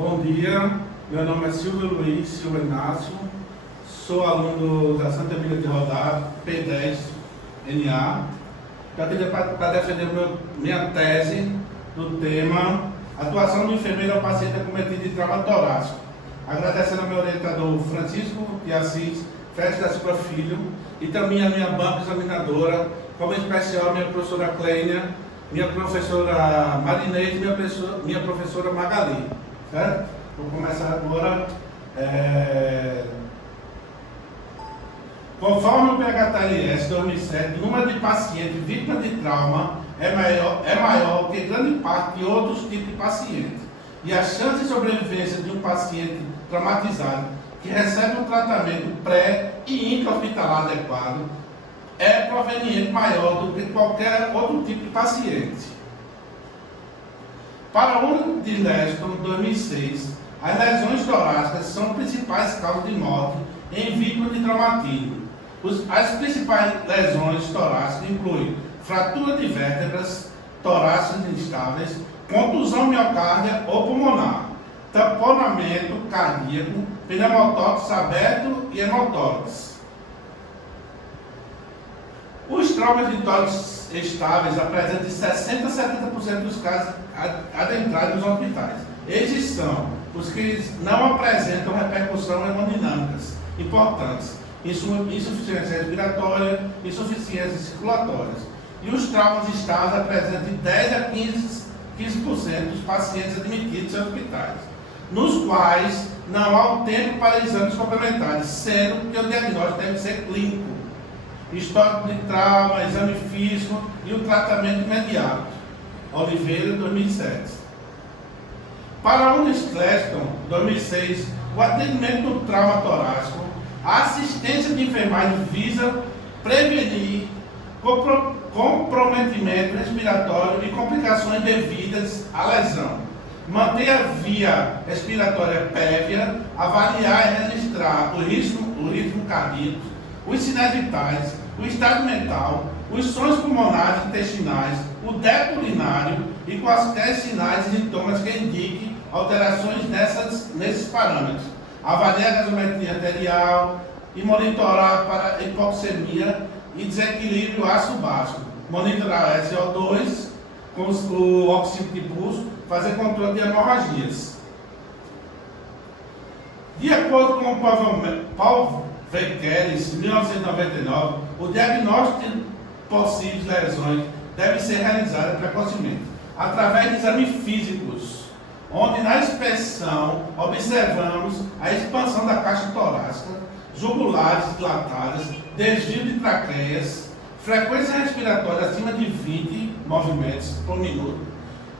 Bom dia, meu nome é Silvio Luiz Silva Inácio, sou aluno da Santa Emília de Rodados, P10 NA. Estou aqui para defender minha tese do tema Atuação do enfermeiro ao paciente acometido de trauma torácico. Agradecendo ao meu orientador Francisco de Assis Félix da Silva Filho e também a minha banca examinadora, como em especial a minha professora Clênia, minha professora Marinês e minha professora Magali. Certo? Vou começar agora. Conforme o PHTLS 2007, o número de pacientes vítimas de trauma é maior que grande parte de outros tipos de pacientes. E a chance de sobrevivência de um paciente traumatizado que recebe um tratamento pré- e intra-hospitalar adequado é proveniente maior do que qualquer outro tipo de paciente. Para o de Leston, 2006, as lesões torácicas são as principais causas de morte em vítimas de traumatismo. As principais lesões torácicas incluem fratura de vértebras torácicas instáveis, contusão miocárdia ou pulmonar, tamponamento cardíaco, pneumotórax aberto e hemotórax. Os traumas de tórax estáveis apresentam de 60% a 70% dos casos adentrados nos hospitais. Estes são os que não apresentam repercussão hemodinâmicas importantes, insuficiência respiratória, insuficiências circulatórias. E os traumas estáveis apresentam de 10% a 15% dos pacientes admitidos em hospitais, nos quais não há o tempo para exames complementares, sendo que o diagnóstico deve ser clínico, histórico de trauma, exame físico e o tratamento imediato. Oliveira, 2007. Para a Leston, 2006, o atendimento do trauma torácico, a assistência de enfermagem visa prevenir comprometimento respiratório e complicações devidas à lesão, manter a via respiratória prévia, avaliar e registrar o ritmo cardíaco, os sinais vitais, o estado mental, os sons pulmonares e intestinais, o débito urinário e quaisquer sinais e sintomas que indiquem alterações nesses parâmetros. Avaliar a gasometria arterial e monitorar para hipoxemia e desequilíbrio ácido-básico. Monitorar SO2 com o oxímetro de pulso, fazer controle de hemorragias. De acordo com o Paul Vekeres, 1999, o diagnóstico de possíveis lesões deve ser realizado precocemente, através de exames físicos, onde na inspeção observamos a expansão da caixa torácica, jugulares dilatadas, desvio de traqueias, frequência respiratória acima de 20 movimentos por minuto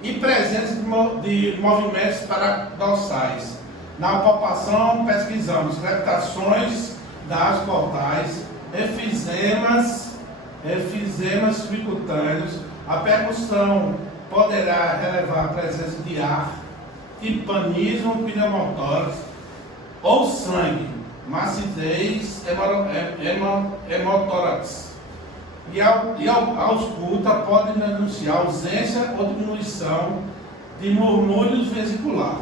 e presença de movimentos paradoxais. Na palpação, pesquisamos crepitações das portais, efizemas subcutâneos. A percussão poderá relevar a presença de ar, timpanismo, pneumotórax ou sangue, macidez, hemotórax. E a ausculta pode denunciar ausência ou diminuição de murmúrios vesicular.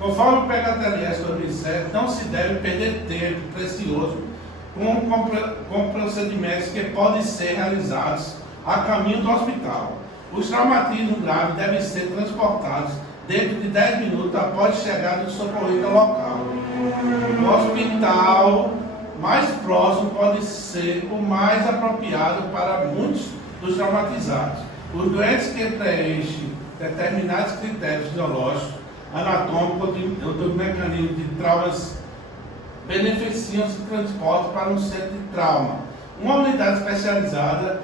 Conforme o PHTLS 2007, não se deve perder tempo precioso com procedimentos que podem ser realizados a caminho do hospital. Os traumatismos graves devem ser transportados dentro de 10 minutos após chegada do socorrista local. O hospital mais próximo pode ser o mais apropriado para muitos dos traumatizados. Os doentes que preenchem determinados critérios fisiológicos, anatômicos ou do mecanismo de traumas beneficiam-se do transporte para um centro de trauma, uma unidade especializada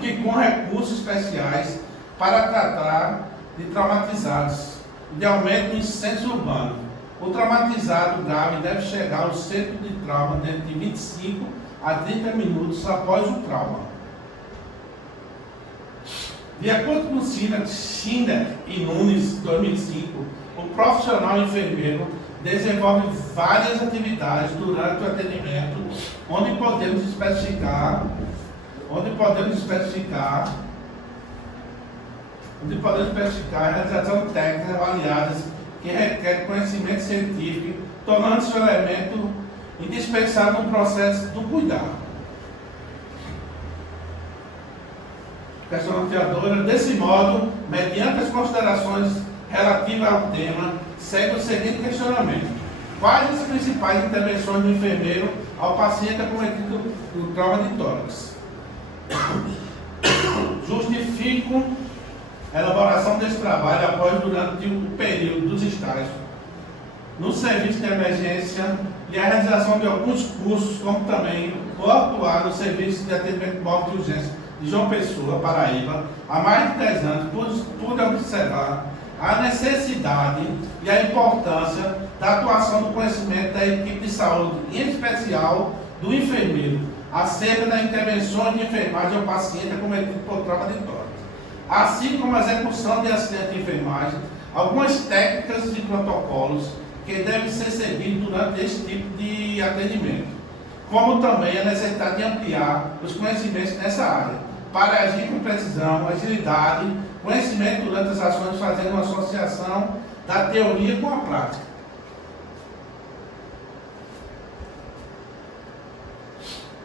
que com recursos especiais para tratar de traumatizados, idealmente em centros urbanos. O traumatizado grave deve chegar ao centro de trauma dentro de 25 a 30 minutos após o trauma. De acordo com Schindler e Nunes, 2005, o profissional enfermeiro desenvolve várias atividades durante o atendimento, onde podemos especificar onde podemos especificar a realização de técnicas avaliadas que requerem conhecimento científico, tornando-se um elemento indispensável no processo do cuidado. Questão norteadora. Desse modo, mediante as considerações relativas ao tema, segue o seguinte questionamento: quais as principais intervenções do enfermeiro ao paciente acometido do trauma de tórax? Justifico a elaboração desse trabalho após durante o período dos estágios no serviço de emergência e a realização de alguns cursos, como também o atuar no serviço de atendimento móvel de urgência de João Pessoa, Paraíba, há mais de 10 anos, pude observar a necessidade e a importância da atuação do conhecimento da equipe de saúde, em especial do enfermeiro, acerca da intervenção de enfermagem ao paciente acometido por trauma de tórax, assim como a execução de assistente de enfermagem, algumas técnicas e protocolos que devem ser seguidos durante esse tipo de atendimento, como também a necessidade de ampliar os conhecimentos nessa área, para agir com precisão, agilidade, conhecimento durante as ações, fazendo uma associação da teoria com a prática.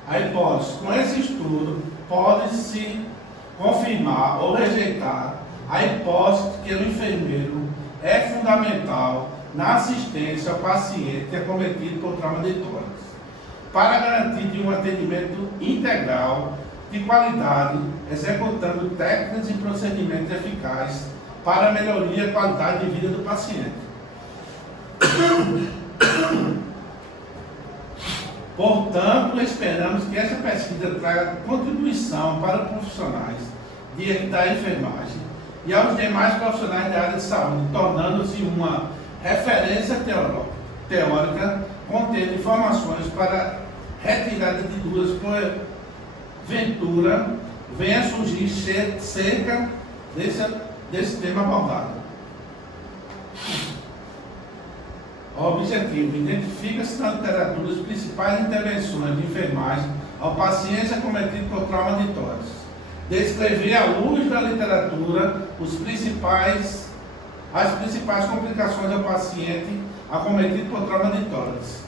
A hipótese: com esse estudo, pode-se confirmar ou rejeitar a hipótese de que o enfermeiro é fundamental na assistência ao paciente acometido por trauma de tórax, para garantir de um atendimento integral de qualidade, executando técnicas e procedimentos eficazes para a melhoria da qualidade de vida do paciente. Portanto, esperamos que essa pesquisa traga contribuição para os profissionais da enfermagem e aos demais profissionais da área de saúde, tornando-se uma referência teórica contendo informações para retirada de dúvidas, porventura venha surgir cerca desse tema abordado. O objetivo: identifica-se na literatura as principais intervenções de enfermagem ao paciente acometido por trauma de tórax. Descrever à luz da literatura as principais complicações ao paciente acometido por trauma de tórax.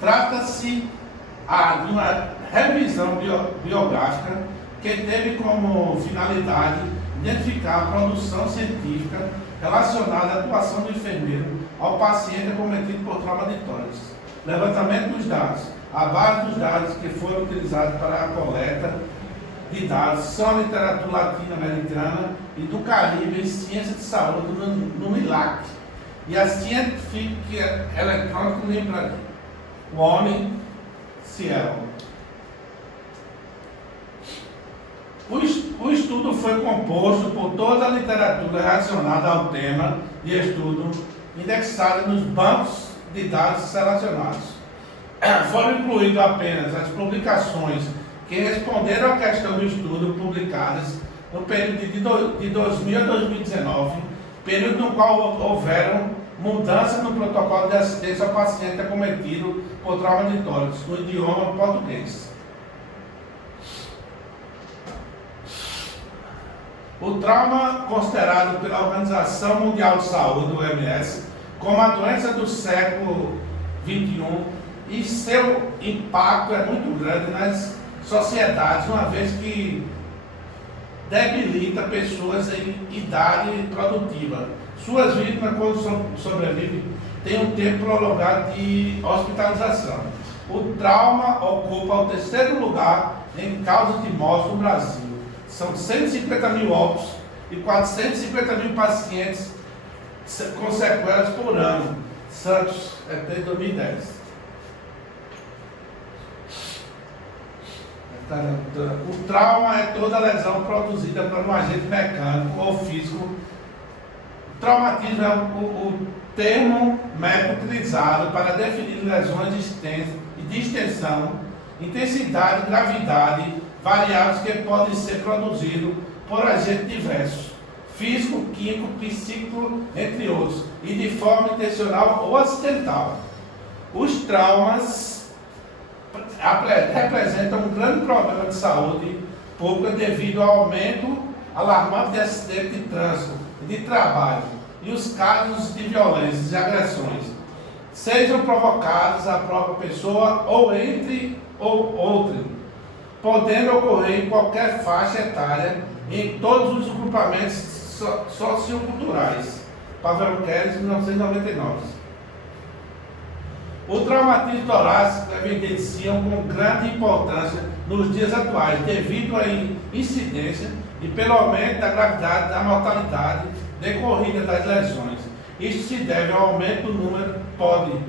Trata-se de uma revisão biográfica que teve como finalidade identificar a produção científica relacionada à atuação do enfermeiro ao paciente acometido por trauma de tórax. Levantamento dos dados. A base dos dados que foram utilizados para a coleta de dados são a literatura latino-americana e do Caribe em ciência de saúde no MILAC e a Scientific Electronic Library, One Cielo. O estudo foi composto por toda a literatura relacionada ao tema de estudo, indexada nos bancos de dados selecionados. Foram incluídas apenas as publicações que responderam à questão do estudo, publicadas no período de 2000 a 2019, período no qual houveram mudanças no protocolo de assistência ao paciente acometido por trauma de tórax no idioma português. O trauma, considerado pela Organização Mundial de Saúde, OMS, como a doença do século XXI, e seu impacto é muito grande nas sociedades, uma vez que debilita pessoas em idade produtiva. Suas vítimas, quando sobrevivem, têm um tempo prolongado de hospitalização. O trauma ocupa o terceiro lugar em causas de morte no Brasil. São 150 mil óbitos e 450 mil pacientes com sequelas por ano. Santos, até 2010. O trauma é toda lesão produzida por um agente mecânico ou físico. O traumatismo é o termo médico utilizado para definir lesões de extensão, intensidade e gravidade variáveis que podem ser produzidos por agentes diversos, físico, químico, psíquico, entre outros, e de forma intencional ou acidental. Os traumas representam um grande problema de saúde pública devido ao aumento alarmante de acidente de trânsito e de trabalho e os casos de violências e agressões sejam provocados à própria pessoa ou entre ou outra, podendo ocorrer em qualquer faixa etária em todos os agrupamentos socioculturais. Pavel Keres, 1999. O traumatismo torácico evidencia com grande importância nos dias atuais, devido à incidência e pelo aumento da gravidade da mortalidade decorrida das lesões. Isto se deve ao aumento do número poder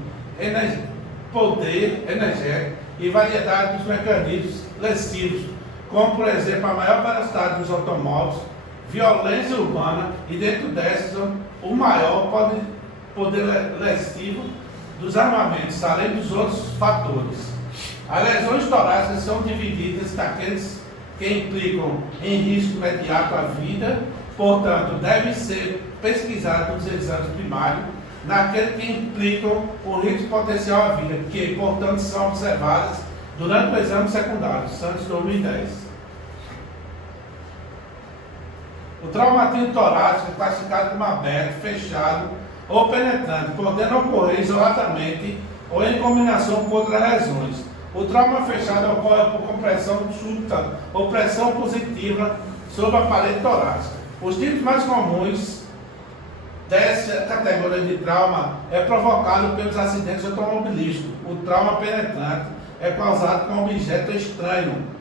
energético e variedade dos mecanismos lesivos, como por exemplo a maior velocidade dos automóveis, violência urbana e dentro dessas o maior poder lesivo dos armamentos, além dos outros fatores. As lesões torácicas são divididas naqueles que implicam em risco imediato à vida, portanto, devem ser pesquisados nos exames primários, naqueles que implicam o risco potencial à vida, que, portanto, são observadas durante o exame secundário, Santos 2010. O traumatismo torácico é classificado como aberto, fechado ou penetrante, podendo ocorrer isoladamente ou em combinação com outras lesões. O trauma fechado ocorre por compressão súbita ou pressão positiva sobre a parede torácica. Os tipos mais comuns dessa categoria de trauma é provocado pelos acidentes automobilísticos. O trauma penetrante é causado com um objeto estranho.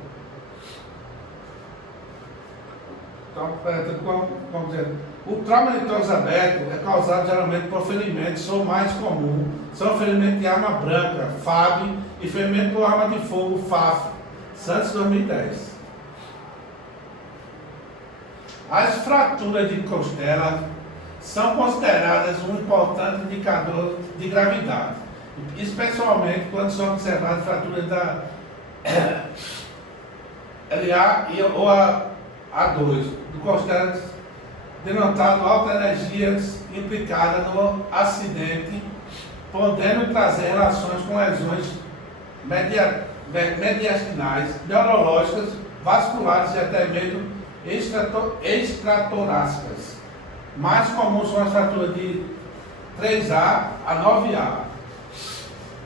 O trauma de tórax aberto é causado geralmente por ferimentos, ou mais comum, são ferimentos de arma branca, FAB, e ferimento por arma de fogo, FAF, Santos 2010. As fraturas de costela são consideradas um importante indicador de gravidade, especialmente quando são observadas fraturas da LA ou A2, do costela, denotando alta energia implicada no acidente, podendo trazer relações com lesões mediastinais, neurológicas, vasculares e até mesmo extratorácicas. Mais comuns são as fraturas de 3A a 9A.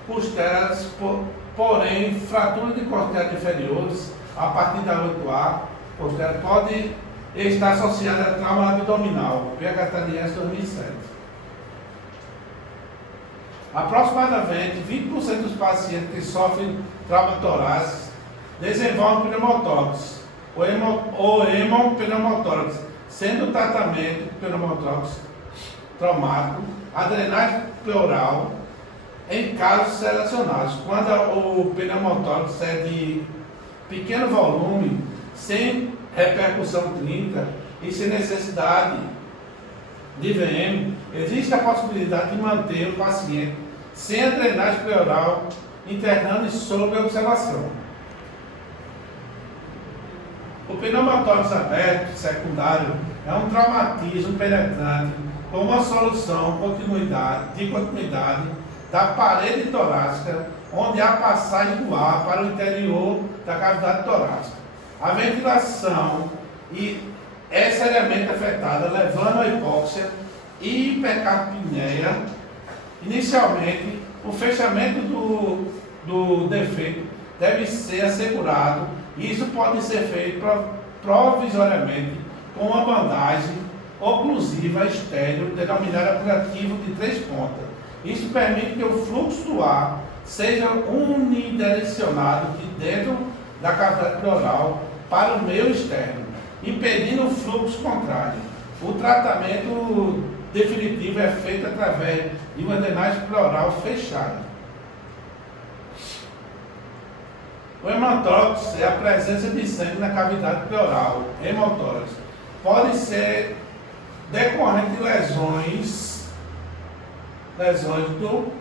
Costelas, porém, fraturas de costelas inferiores a partir da 8A, costela pode estar associada a trauma abdominal, PHTLS 2007. Aproximadamente 20% dos pacientes que sofrem trauma torácico desenvolvem pneumotórax ou hemopneumotórax, sendo o tratamento pneumotórax traumático a drenagem pleural em casos selecionados, quando o pneumotórax é de pequeno volume, sem repercussão clínica e sem necessidade de VM, existe a possibilidade de manter o paciente sem a drenagem pleural, internando e sob observação. O pneumotórax aberto secundário é um traumatismo penetrante com uma solução de continuidade da parede torácica, onde há passagem do ar para o interior da cavidade torácica. A ventilação é seriamente afetada, levando à hipóxia e hipercapneia. Inicialmente, o fechamento do defeito deve ser assegurado, e isso pode ser feito provisoriamente com uma bandagem oclusiva estéril, denominada curativo de 3 pontas. Isso permite que o fluxo do ar seja unidirecionado de dentro da cavidade pleural para o meio externo, impedindo o fluxo contrário. O tratamento definitivo é feito através de uma drenagem pleural fechada. O hematórax é a presença de sangue na cavidade pleural. Hemotórax pode ser decorrente de lesões do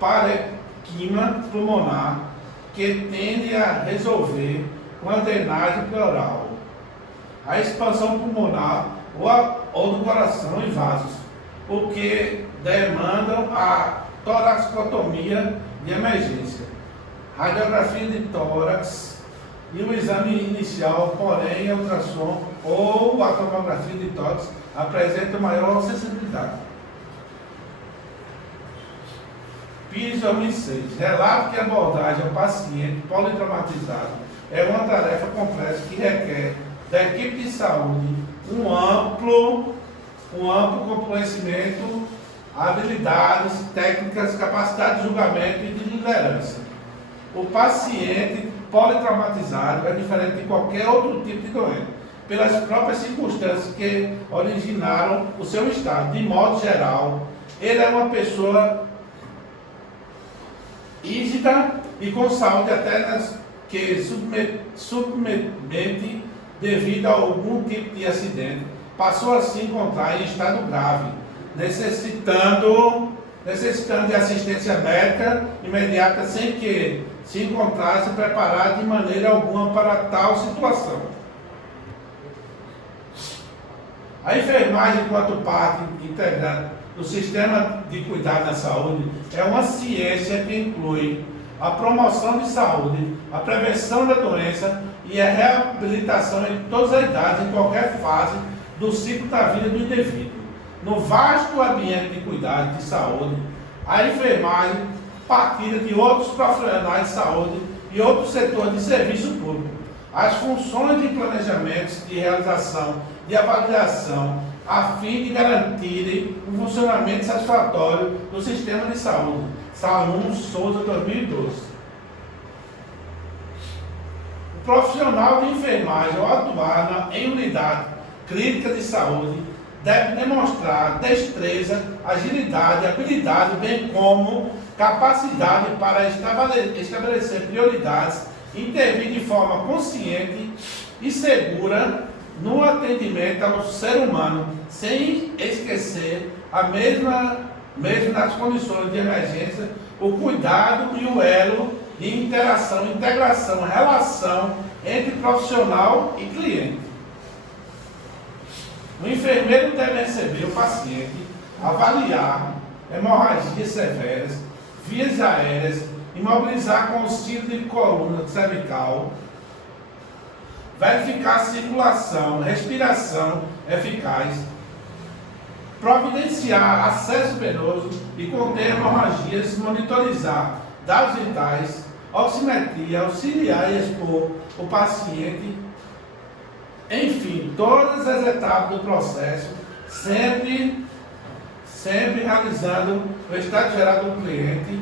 parenquima pulmonar, que tende a resolver com a drenagem pleural, a expansão pulmonar ou do coração e vasos, o que demandam a toracotomia de emergência. Radiografia de tórax e o exame inicial, porém, a ultrassom ou a tomografia de tórax apresenta maior sensibilidade. PIS 2006. Relata que a abordagem ao paciente politraumatizado é uma tarefa complexa que requer da equipe de saúde um amplo conhecimento, habilidades, técnicas, capacidade de julgamento e de liderança. O paciente politraumatizado é diferente de qualquer outro tipo de doente, pelas próprias circunstâncias que originaram o seu estado. De modo geral, ele é uma pessoa rígida e com saúde até que submete devido a algum tipo de acidente, passou a se encontrar em estado grave, necessitando de assistência médica imediata sem que se encontrasse preparado de maneira alguma para tal situação. A enfermagem, enquanto parte integrante do sistema de cuidado da saúde, é uma ciência que inclui a promoção de saúde, a prevenção da doença e a reabilitação em todas as idades, em qualquer fase do ciclo da vida do indivíduo. No vasto ambiente de cuidado de saúde, a enfermagem partilha de outros profissionais de saúde e outros setores de serviço público. As funções de planejamento, de realização, de avaliação, a fim de garantirem o funcionamento satisfatório do sistema de saúde. Salum Souza, 2012. O profissional de enfermagem, ao atuar em unidade clínica de saúde, deve demonstrar destreza, agilidade, habilidade, bem como capacidade para estabelecer prioridades, intervir de forma consciente e segura no atendimento ao ser humano, sem esquecer mesmo nas condições de emergência, o cuidado e o elo de integração, relação entre profissional e cliente. O enfermeiro deve receber o paciente, avaliar hemorragias severas, vias aéreas, imobilizar com auxílio de coluna cervical, verificar circulação, respiração eficaz, providenciar acesso venoso e conter hemorragias, monitorizar dados vitais, oximetria, auxiliar e expor o paciente, enfim, todas as etapas do processo, sempre realizando o estado geral do cliente,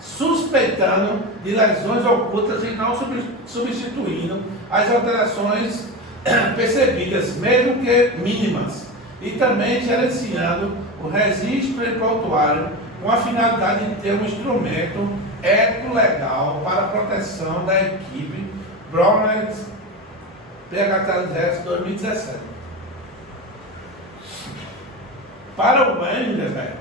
suspeitando de lesões ocultas e não substituindo as alterações percebidas, mesmo que mínimas, e também gerenciando o registro em prontuário com a finalidade de ter um instrumento ético-legal para a proteção da equipe Brownet PHTLS 2017. Para o Wender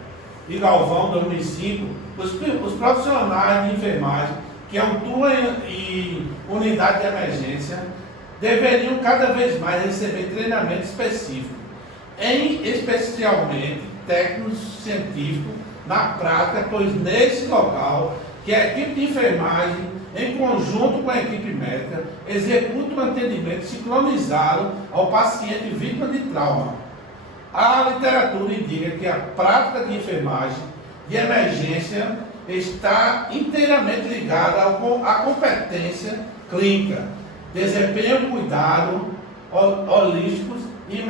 e Galvão 2005, os profissionais de enfermagem que atuam em unidade de emergência deveriam cada vez mais receber treinamento específico, especialmente técnico científico na prática, pois nesse local que a equipe de enfermagem, em conjunto com a equipe médica, executa um atendimento sincronizado ao paciente vítima de trauma. A literatura indica que a prática de enfermagem de emergência está inteiramente ligada à competência clínica, desempenho, cuidado holísticos e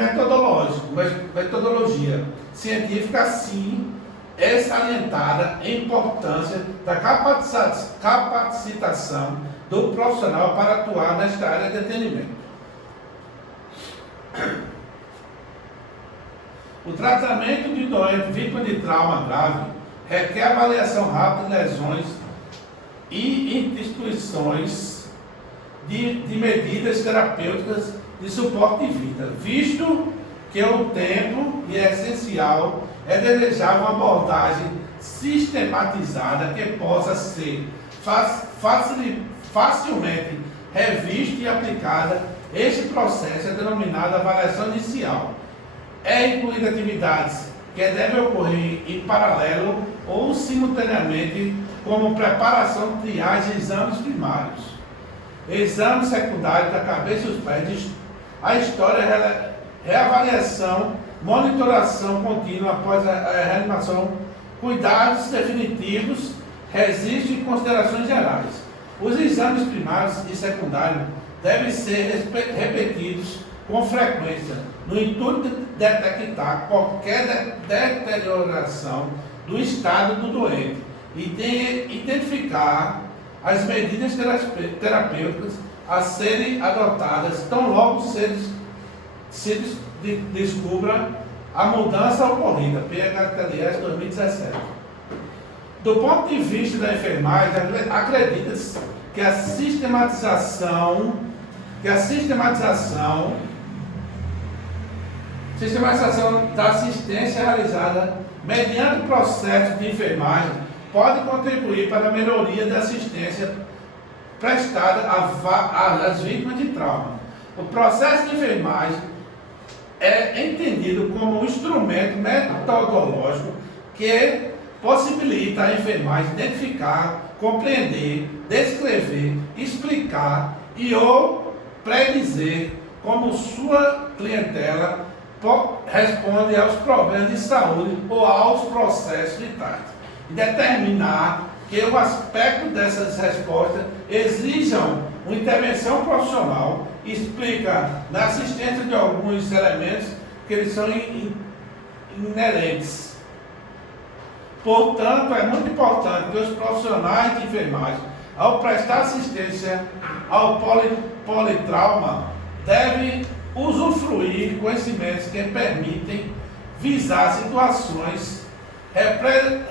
metodologia científica, assim, é salientada a importância da capacitação do profissional para atuar nesta área de atendimento. O tratamento de doente vítima de trauma grave requer avaliação rápida de lesões e instituições de medidas terapêuticas de suporte de vida, visto que o tempo e é essencial, é desejável uma abordagem sistematizada que possa ser facilmente revista e aplicada. Este processo é denominado avaliação inicial. É incluída atividades que devem ocorrer em paralelo ou simultaneamente, como preparação, triagem e exames primários. exame secundário da cabeça e os pés, a história, reavaliação, monitoração contínua após a reanimação, cuidados definitivos, registro e considerações gerais. Os exames primários e secundários devem ser repetidos com frequência, no intuito de detectar qualquer deterioração do estado do doente e de identificar as medidas terapêuticas a serem adotadas tão logo se descubra a mudança ocorrida, PHTLS 2017. Do ponto de vista da enfermagem, acredita-se que a sistematização da assistência realizada mediante o processo de enfermagem pode contribuir para a melhoria da assistência prestada às vítimas de trauma. O processo de enfermagem é entendido como um instrumento metodológico que possibilita a enfermagem identificar, compreender, descrever, explicar e ou predizer como sua clientela responde aos problemas de saúde ou aos processos vitais. E determinar que o aspecto dessas respostas exijam uma intervenção profissional, explica na assistência de alguns elementos que eles são inerentes. Portanto, é muito importante que os profissionais de enfermagem, ao prestar assistência ao politrauma, devem usufruir de conhecimentos que permitem visar situações,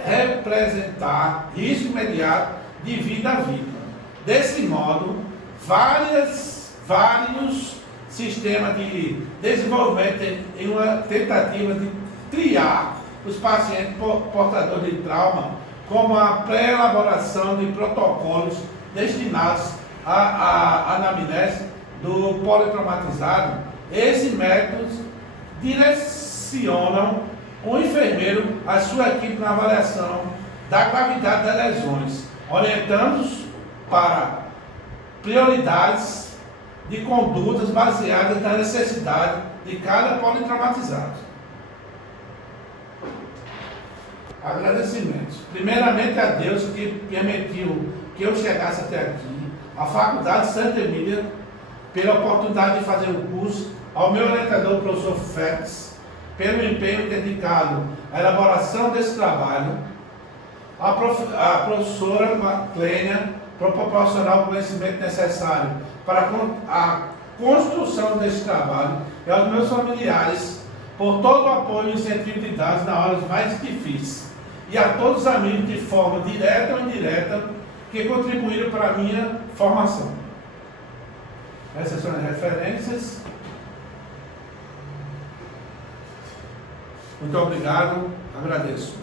representar risco imediato de vida à vítima. Desse modo, vários sistemas de desenvolvimento em uma tentativa de triar os pacientes portadores de trauma, como a pré-elaboração de protocolos destinados à anamnese do politraumatizado. Esses métodos direcionam o enfermeiro a sua equipe na avaliação da gravidade das lesões, orientando-os para prioridades de condutas baseadas na necessidade de cada politraumatizado. Agradecimentos. Primeiramente a Deus que permitiu que eu chegasse até aqui, à Faculdade de Santa Emília, pela oportunidade de fazer o curso, ao meu orientador, professor Félix, pelo empenho dedicado à elaboração desse trabalho, a professora Clênia, para proporcionar o conhecimento necessário para a construção desse trabalho, e aos meus familiares, por todo o apoio e incentivo de dados nas horas mais difíceis, e a todos os amigos de forma direta ou indireta que contribuíram para a minha formação. Essas são as referências. Muito obrigado, agradeço.